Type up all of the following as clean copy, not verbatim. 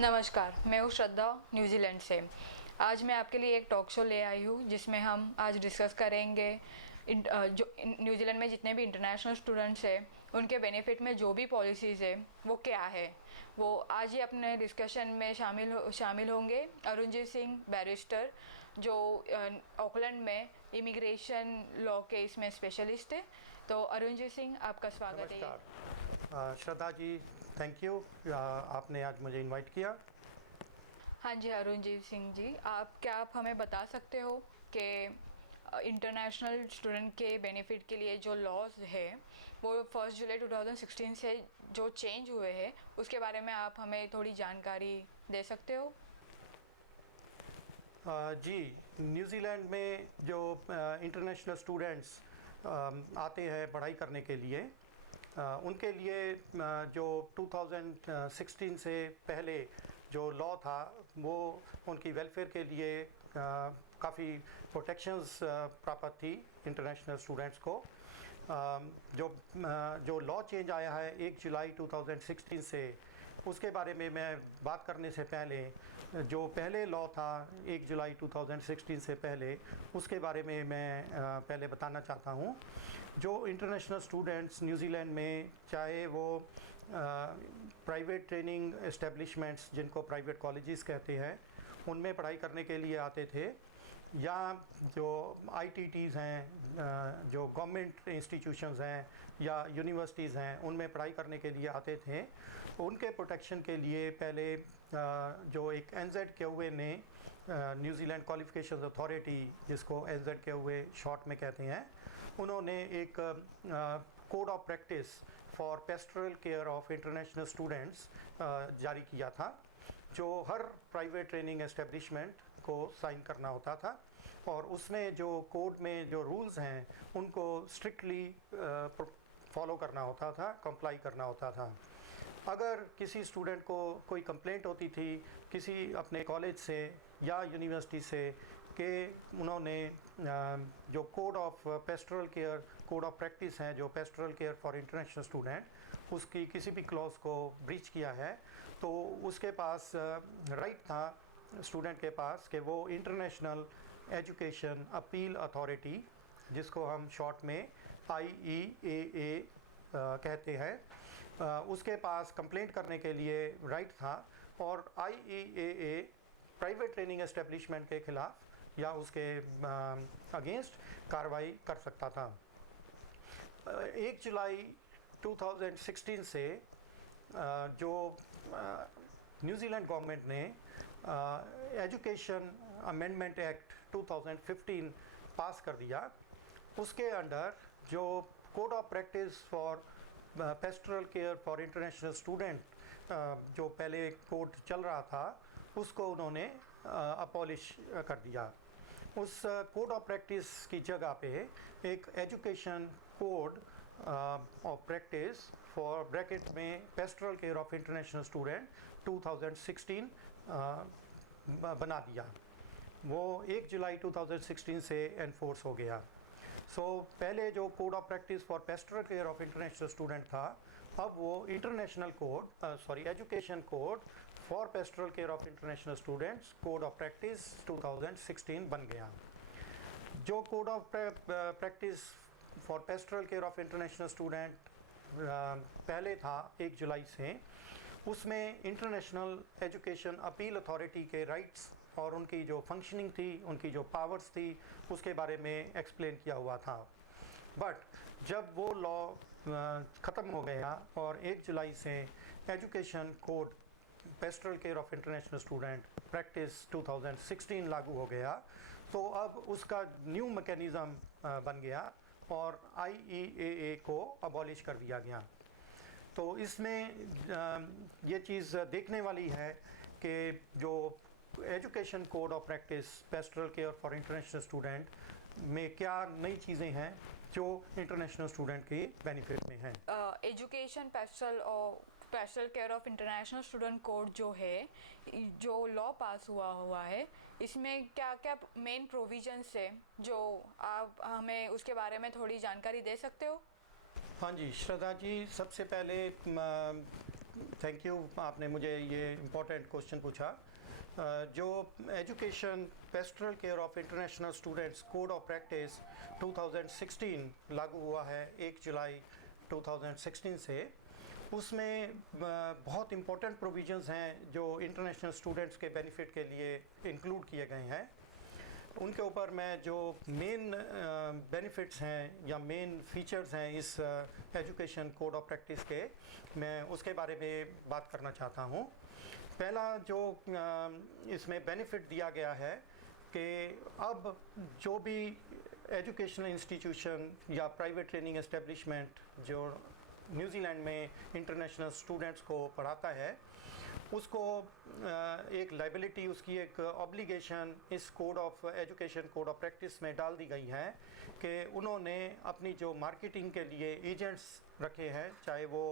नमस्कार, मैं हूँ श्रद्धा न्यूजीलैंड से। आज मैं आपके लिए एक टॉक शो ले आई हूँ जिसमें हम आज डिस्कस करेंगे जो न्यूजीलैंड में जितने भी इंटरनेशनल स्टूडेंट्स हैं उनके बेनिफिट में जो भी पॉलिसीज़ है वो क्या है। वो आज ही अपने डिस्कशन में शामिल होंगे अरुणजीत सिंह बैरिस्टर, जो ऑकलैंड में इमिग्रेशन लॉ के इसमें स्पेशलिस्ट है। तो अरुणजीत सिंह, आपका स्वागत है। श्रद्धा जी, थैंक यू, आपने आज मुझे इनवाइट किया। हाँ जी अरुणजीत सिंह जी, आप हमें बता सकते हो कि इंटरनेशनल स्टूडेंट के बेनिफिट के लिए जो लॉज है वो 1 जुलाई 2016 से जो चेंज हुए हैं उसके बारे में आप हमें थोड़ी जानकारी दे सकते हो? जी, न्यूजीलैंड में जो इंटरनेशनल स्टूडेंट्स आते हैं पढ़ाई करने के लिए, उनके लिए जो 2016 से पहले जो लॉ था वो उनकी वेलफेयर के लिए काफ़ी प्रोटेक्शंस प्राप्त थी इंटरनेशनल स्टूडेंट्स को। जो लॉ चेंज आया है 1 जुलाई 2016 से, उसके बारे में मैं बात करने से पहले जो पहले लॉ था 1 जुलाई 2016 से पहले, उसके बारे में मैं पहले बताना चाहता हूँ। जो इंटरनेशनल स्टूडेंट्स न्यूजीलैंड में, चाहे वो प्राइवेट ट्रेनिंग एस्टेब्लिशमेंट्स जिनको प्राइवेट कॉलेजेस कहते हैं उनमें पढ़ाई करने के लिए आते थे, या जो आईटीटीज़ हैं, जो गवर्नमेंट इंस्टीट्यूशंस हैं या यूनिवर्सिटीज़ हैं उनमें पढ़ाई करने के लिए आते थे, उनके प्रोटेक्शन के लिए पहले जो एक NZQA ने, न्यूजीलैंड क्वालिफिकेशन अथॉरिटी जिसको NZQA शॉर्ट में कहते हैं, उन्होंने एक code of practice for pastoral care of international students जारी किया था, जो हर प्राइवेट ट्रेनिंग एस्टेब्लिशमेंट को साइन करना होता था। और उसमें जो कोड में जो रूल्स हैं उनको स्ट्रिक्टली फॉलो करना होता था, कंप्लाई करना होता था। अगर किसी स्टूडेंट को कोई कंप्लेंट होती थी किसी अपने कॉलेज से या यूनिवर्सिटी से कि उन्होंने जो code of pastoral care, code of practice हैं जो pastoral care for international student, उसकी किसी भी क्लॉज को ब्रीच किया है, तो उसके पास राइट था स्टूडेंट के पास कि वो इंटरनेशनल एजुकेशन अपील अथॉरिटी, जिसको हम शॉर्ट में IEAA कहते हैं, उसके पास कंप्लेंट करने के लिए राइट था। और IEAA प्राइवेट ट्रेनिंग एस्टेब्लिशमेंट के खिलाफ या उसके अगेंस्ट कार्रवाई कर सकता था। 1 जुलाई 2016 से जो न्यूजीलैंड गवर्नमेंट ने एजुकेशन अमेंडमेंट एक्ट 2015 पास कर दिया, उसके अंडर जो code of practice for pastoral care for international student, जो पहले कोड चल रहा था, उसको उन्होंने अबॉलिश कर दिया। उस कोड ऑफ प्रैक्टिस की जगह पे एक education code of practice for bracket में पेस्टरल केयर ऑफ इंटरनेशनल स्टूडेंट 2016 बना दिया। वो 1 जुलाई 2016 से एनफोर्स हो गया। पहले जो code of practice for pastoral care of international student था, अब वो international code education code for pastoral care of international students, code of practice 2016 बन गया। जो code of practice for pastoral care of international student पहले था 1 जुलाई से, उसमें इंटरनेशनल एजुकेशन अपील अथॉरिटी के राइट्स और उनकी जो फंक्शनिंग थी, उनकी जो पावर्स थी, उसके बारे में एक्सप्लेन किया हुआ था। बट जब वो लॉ ख़त्म हो गया और 1 जुलाई से education code pastoral care of international student practice 2016 लागू हो गया, तो अब उसका न्यू मैकेनिज़्म बन गया और IEAA को अबॉलिश कर दिया गया। तो इसमें ये चीज़ देखने वाली है कि जो education code of practice pastoral care for international student में क्या नई चीज़ें हैं जो इंटरनेशनल स्टूडेंट के बेनिफिट में हैं। Education pastoral care of international student code जो है, जो लॉ पास हुआ है, इसमें क्या क्या मेन प्रोविजंस है जो आप हमें उसके बारे में थोड़ी जानकारी दे सकते हो? हाँ जी श्रद्धा जी, सबसे पहले थैंक यू, आपने मुझे ये इम्पोर्टेंट क्वेश्चन पूछा। जो education pastoral care of international students code of practice 2016 लागू हुआ है 1 जुलाई 2016 से, उसमें बहुत इम्पोर्टेंट प्रोविजंस हैं जो इंटरनेशनल स्टूडेंट्स के बेनिफिट के लिए इंक्लूड किए गए हैं। उनके ऊपर मैं जो मेन बेनिफिट्स हैं या मेन फीचर्स हैं इस एजुकेशन कोड ऑफ प्रैक्टिस के, मैं उसके बारे में बात करना चाहता हूँ। पहला जो इसमें बेनिफिट दिया गया है कि अब जो भी एजुकेशनल इंस्टीट्यूशन या प्राइवेट ट्रेनिंग एस्टेब्लिशमेंट जो न्यूजीलैंड में इंटरनेशनल स्टूडेंट्स को पढ़ाता है, उसको एक लाइबिलिटी, उसकी एक ऑब्लिगेशन इस code of education code of practice में डाल दी गई है कि उन्होंने अपनी जो मार्केटिंग के लिए एजेंट्स रखे हैं, चाहे वो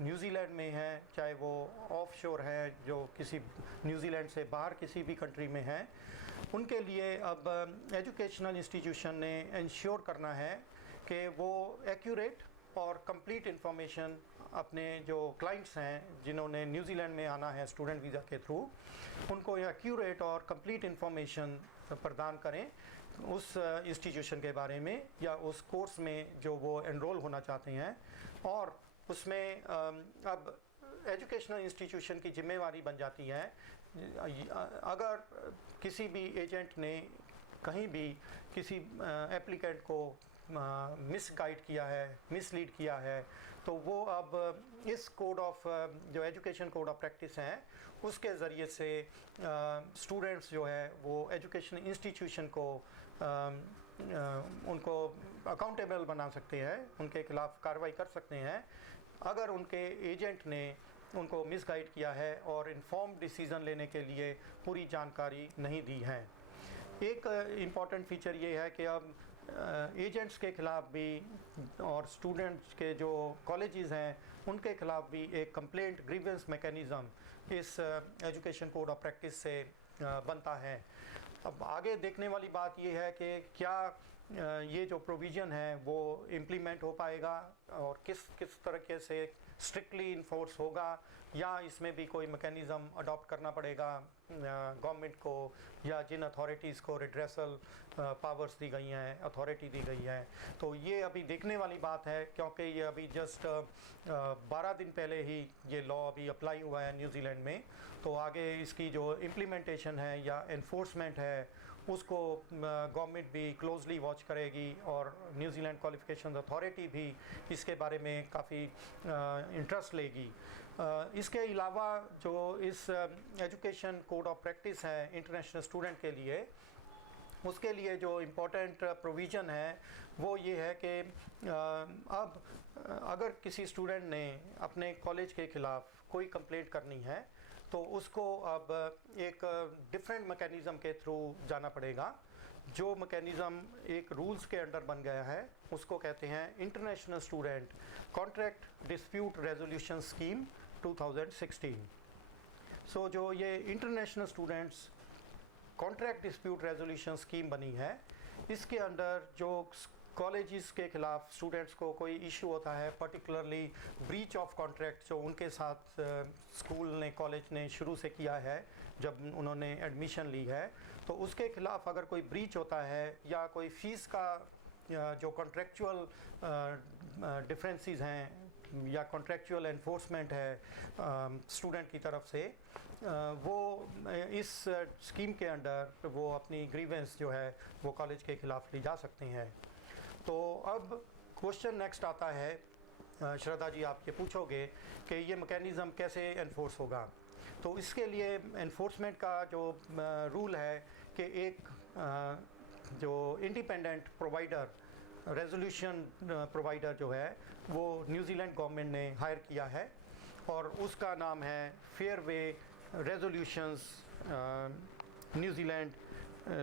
न्यूजीलैंड में हैं, चाहे वो ऑफशोर है जो किसी न्यूजीलैंड से बाहर किसी भी कंट्री में हैं, उनके लिए अब एजुकेशनल इंस्टीट्यूशन ने इंश्योर करना है कि वो एक्यूरेट और कंप्लीट इंफॉर्मेशन अपने जो क्लाइंट्स हैं जिन्होंने न्यूजीलैंड में आना है स्टूडेंट वीज़ा के थ्रू, उनको एक्यूरेट और कंप्लीट इंफॉर्मेशन प्रदान करें उस इंस्टीट्यूशन के बारे में या उस कोर्स में जो वो एनरोल होना चाहते हैं। और उसमें अब एजुकेशनल इंस्टीट्यूशन की जिम्मेवारी बन जाती है, अगर किसी भी एजेंट ने कहीं भी किसी एप्लीकेंट को मिसगाइड किया है, मिसलीड किया है, तो वो अब इस कोड ऑफ जो एजुकेशन कोड ऑफ प्रैक्टिस हैं उसके ज़रिए से स्टूडेंट्स जो है वो एजुकेशन इंस्टीट्यूशन को उनको अकाउंटेबल बना सकते हैं, उनके खिलाफ कार्रवाई कर सकते हैं अगर उनके एजेंट ने उनको मिसगाइड किया है और इन्फॉर्म डिसीज़न लेने के लिए पूरी जानकारी नहीं दी है। एक इम्पॉर्टेंट फीचर ये है कि अब एजेंट्स के ख़िलाफ़ भी और स्टूडेंट्स के जो कॉलेजेस हैं उनके ख़िलाफ़ भी एक कंप्लेंट ग्रीवेंस मैकेनिज़्म इस एजुकेशन कोड ऑफ प्रैक्टिस से बनता है। अब आगे देखने वाली बात ये है कि क्या ये जो प्रोविज़न है वो इम्प्लीमेंट हो पाएगा और किस तरीके से स्ट्रिक्टली इन्फोर्स होगा, या इसमें भी कोई मैकेनिज़्म अडॉप्ट करना पड़ेगा गवर्नमेंट को या जिन अथॉरिटीज़ को रिड्रेसल पावर्स दी गई हैं, अथॉरिटी दी गई है। तो ये अभी देखने वाली बात है क्योंकि ये अभी जस्ट 12 दिन पहले ही ये लॉ अभी अप्लाई हुआ है न्यूजीलैंड में। तो आगे इसकी जो इम्प्लीमेंटेशन है या एनफोर्समेंट है उसको गवर्नमेंट भी क्लोजली वॉच करेगी और न्यूजीलैंड क्वालिफिकेशन अथॉरिटी भी इसके बारे में काफ़ी इंटरेस्ट लेगी। इसके अलावा जो इस एजुकेशन कोड ऑफ प्रैक्टिस है इंटरनेशनल स्टूडेंट के लिए, उसके लिए जो इम्पोर्टेंट प्रोविज़न है वो ये है कि अब अगर किसी स्टूडेंट ने अपने कॉलेज के ख़िलाफ़ कोई कंप्लेंट करनी है तो उसको अब एक डिफरेंट मैकेनिज़्म के थ्रू जाना पड़ेगा। जो मैकेनिज़्म एक रूल्स के अंडर बन गया है उसको कहते हैं international student contract dispute resolution scheme 2016। सो जो ये international students contract dispute resolution scheme बनी है, इसके अंडर जो कॉलेजेस के ख़िलाफ़ स्टूडेंट्स को कोई इशू होता है, पर्टिकुलरली ब्रीच ऑफ कॉन्ट्रैक्ट जो उनके साथ स्कूल ने, कॉलेज ने शुरू से किया है जब उन्होंने एडमिशन ली है, तो उसके ख़िलाफ़ अगर कोई ब्रीच होता है या कोई फ़ीस का जो कॉन्ट्रेक्चुअल डिफरेंसेस हैं या कॉन्ट्रेक्चुअल एनफोर्समेंट है स्टूडेंट की तरफ से, वो इस स्कीम के अंडर वो अपनी ग्रीवेंस जो है वो कॉलेज के ख़िलाफ़ ली जा सकते हैं। तो अब क्वेश्चन नेक्स्ट आता है, श्रद्धा जी आप ये पूछोगे कि ये मैकेनिज़्म कैसे एनफोर्स होगा। तो इसके लिए एनफोर्समेंट का जो रूल है कि एक जो इंडिपेंडेंट प्रोवाइडर, रेजोल्यूशन प्रोवाइडर जो है वो न्यूजीलैंड गवर्नमेंट ने हायर किया है और उसका नाम है fairway resolutions New Zealand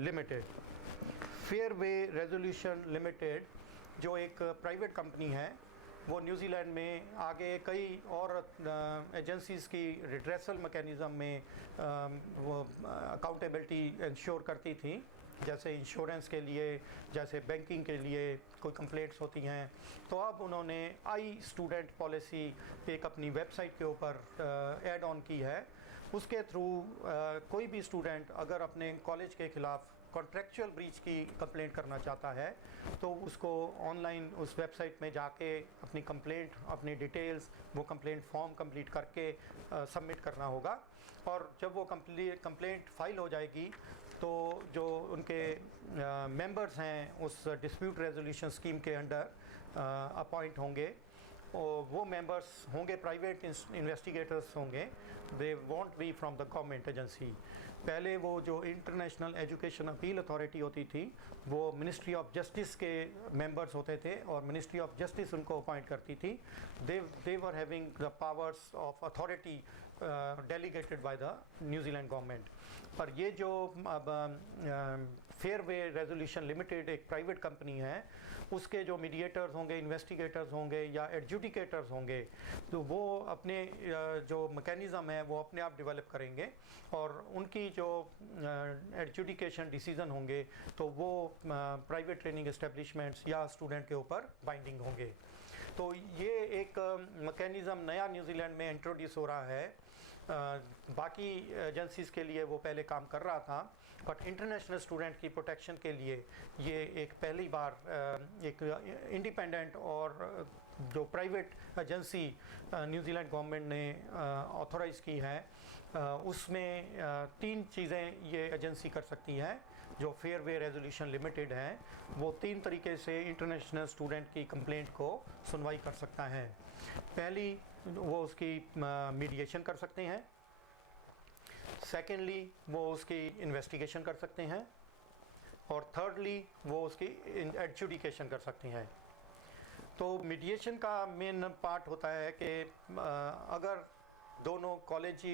limited. Fairway resolution limited जो एक प्राइवेट कंपनी है वो न्यूजीलैंड में आगे कई और एजेंसीज़ की रिड्रेसल मैकेनिज़्म में वो अकाउंटेबिलिटी इंश्योर करती थी जैसे इंश्योरेंस के लिए, जैसे बैंकिंग के लिए कोई कंप्लेंट्स होती हैं, तो अब उन्होंने आई स्टूडेंट पॉलिसी एक अपनी वेबसाइट के ऊपर ऐड ऑन की है। उसके थ्रू कोई भी स्टूडेंट अगर अपने कॉलेज के ख़िलाफ़ कॉन्ट्रेक्चुअल ब्रीच की कंप्लेंट करना चाहता है तो उसको ऑनलाइन उस वेबसाइट में जाके अपनी कंप्लेंट, अपनी डिटेल्स, वो कंप्लेंट फॉर्म कंप्लीट करके सबमिट करना होगा। और जब वो कंप्लेंट फाइल हो जाएगी तो जो उनके मेंबर्स हैं उस डिस्प्यूट रेजोल्यूशन स्कीम के अंडर अपॉइंट होंगे, और वो मेंबर्स होंगे प्राइवेट इन्वेस्टिगेटर्स होंगे, they won't be from the government agency. पहले वो जो इंटरनेशनल एजुकेशन अपील अथॉरिटी होती थी वो मिनिस्ट्री ऑफ जस्टिस के मेंबर्स होते थे और मिनिस्ट्री ऑफ जस्टिस उनको अपॉइंट करती थी। They were having the powers of authority delegated by the New Zealand government. पर ये जो अब फेयर वे रेजोल्यूशन लिमिटेड एक प्राइवेट कंपनी है, उसके जो मीडिएटर्स होंगे, इन्वेस्टिगेटर्स होंगे या एडजुडिकेटर्स होंगे, तो वो अपने जो मैकेनिज़्म है वो अपने आप डेवलप करेंगे और उनकी जो एडजुडिकेशन डिसीजन होंगे तो वो प्राइवेट ट्रेनिंग एस्टेब्लिशमेंट्स या स्टूडेंट के ऊपर बाइंडिंग होंगे। तो ये एक मैकेनिज़्म नया न्यूजीलैंड में इंट्रोड्यूस हो रहा है। बाकी एजेंसीज़ के लिए वो पहले काम कर रहा था, बट इंटरनेशनल स्टूडेंट की प्रोटेक्शन के लिए ये एक पहली बार एक इंडिपेंडेंट और जो प्राइवेट एजेंसी न्यूजीलैंड गवर्नमेंट ने ऑथराइज़ की है, उसमें 3 चीज़ें ये एजेंसी कर सकती है। जो फेयर वे रेजोल्यूशन लिमिटेड है वो 3 तरीके से इंटरनेशनल स्टूडेंट की कंप्लेंट को सुनवाई कर सकता है। पहली, वो उसकी मीडिएशन कर सकते हैं। सेकेंडली, वो उसकी इन्वेस्टिगेशन कर सकते हैं। और थर्डली, वो उसकी एडजुडिकेशन कर सकते हैं। तो मीडिएशन का मेन पार्ट होता है कि अगर दोनों कॉलेज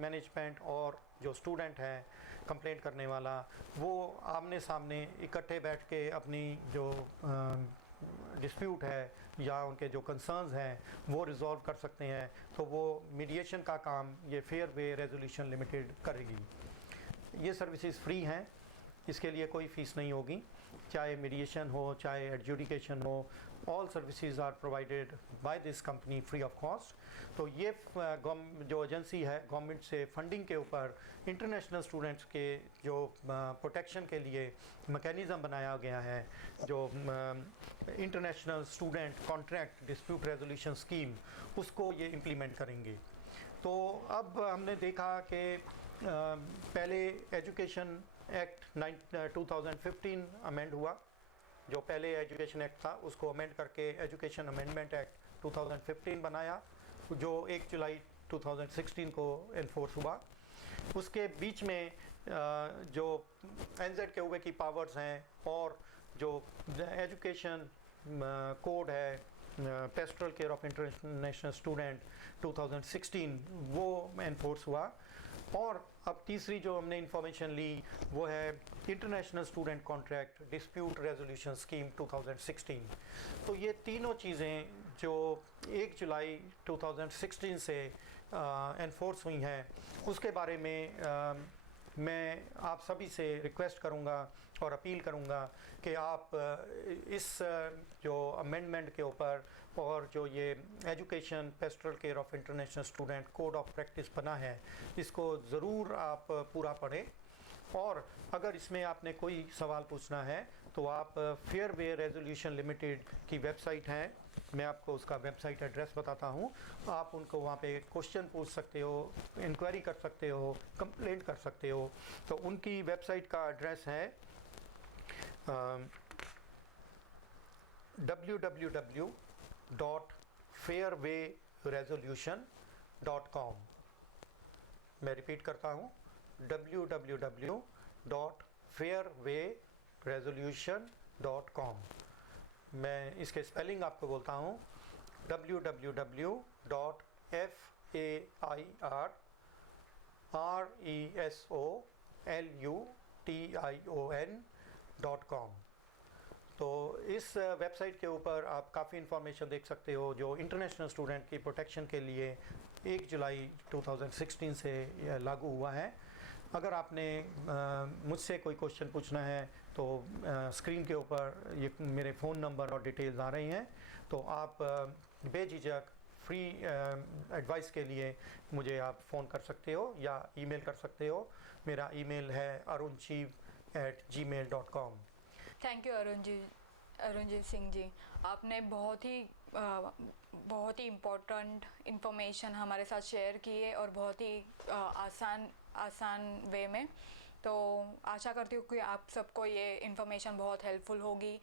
मैनेजमेंट और जो स्टूडेंट है कंप्लेंट करने वाला, वो आमने सामने इकट्ठे बैठ के अपनी जो डिस्प्यूट है या उनके जो कंसर्न्स हैं वो रिजॉल्व कर सकते हैं, तो वो मीडिएशन का काम ये फेयर वे रेजोल्यूशन लिमिटेड करेगी। ये सर्विसेज फ्री हैं, इसके लिए कोई फ़ीस नहीं होगी, चाहे मीडिएशन हो चाहे एडजुडिकेशन हो, all services are provided by this company free of cost. तो ये जो एजेंसी है गवर्नमेंट से फंडिंग के ऊपर इंटरनेशनल स्टूडेंट्स के जो प्रोटेक्शन के लिए मैकेनिज़्म बनाया गया है, जो international student contract dispute resolution scheme, उसको ये इम्प्लीमेंट करेंगे। तो अब हमने देखा कि पहले एजुकेशन एक्ट 2015 अमेंड हुआ। जो पहले एजुकेशन एक्ट था उसको अमेंड करके एजुकेशन अमेंडमेंट एक्ट 2015 बनाया, जो 1 जुलाई 2016 को एनफोर्स हुआ। उसके बीच में जो NZKOA की पावर्स हैं और जो एजुकेशन कोड है पेस्टरल केयर ऑफ इंटरनेशनल स्टूडेंट 2016, वो एनफोर्स हुआ। और अब तीसरी जो हमने इंफॉर्मेशन ली वो है international student contract dispute resolution scheme 2016। तो ये तीनों चीज़ें जो 1 जुलाई 2016 से एनफोर्स हुई हैं, उसके बारे में मैं आप सभी से रिक्वेस्ट करूंगा और अपील करूंगा कि आप इस जो अमेंडमेंट के ऊपर और जो ये education pastoral care of international student code of practice बना है, इसको ज़रूर आप पूरा पढ़ें। और अगर इसमें आपने कोई सवाल पूछना है तो आप फेयर वे रेजोल्यूशन लिमिटेड की वेबसाइट है, मैं आपको उसका वेबसाइट एड्रेस बताता हूँ, आप उनको वहाँ पे क्वेश्चन पूछ सकते हो, इंक्वायरी कर सकते हो, कंप्लेंट कर सकते हो। तो उनकी वेबसाइट का एड्रेस है www.fairwayresolution.com। मैं रिपीट करता हूँ, www.fairwayresolution.com। मैं इसके स्पेलिंग आपको बोलता हूँ, www.fairwayresolution.com। तो इस वेबसाइट के ऊपर आप काफ़ी इन्फॉर्मेशन देख सकते हो जो इंटरनेशनल स्टूडेंट की प्रोटेक्शन के लिए 1 जुलाई 2016 से लागू हुआ है। अगर आपने मुझसे कोई क्वेश्चन पूछना है तो स्क्रीन के ऊपर ये मेरे फ़ोन नंबर और डिटेल्स आ रही हैं, तो आप बेझिझक फ्री एडवाइस के लिए मुझे आप फ़ोन कर सकते हो या ईमेल कर सकते हो। मेरा ईमेल है arunchiv@gmail.com। Thank you अरुणजीत Singh ji, आपने बहुत ही इम्पोर्टेंट इन्फॉर्मेशन हमारे साथ शेयर की है और बहुत ही आसान वे में। तो आशा करती हूँ कि आप सबको ये इन्फॉर्मेशन बहुत हेल्पफुल होगी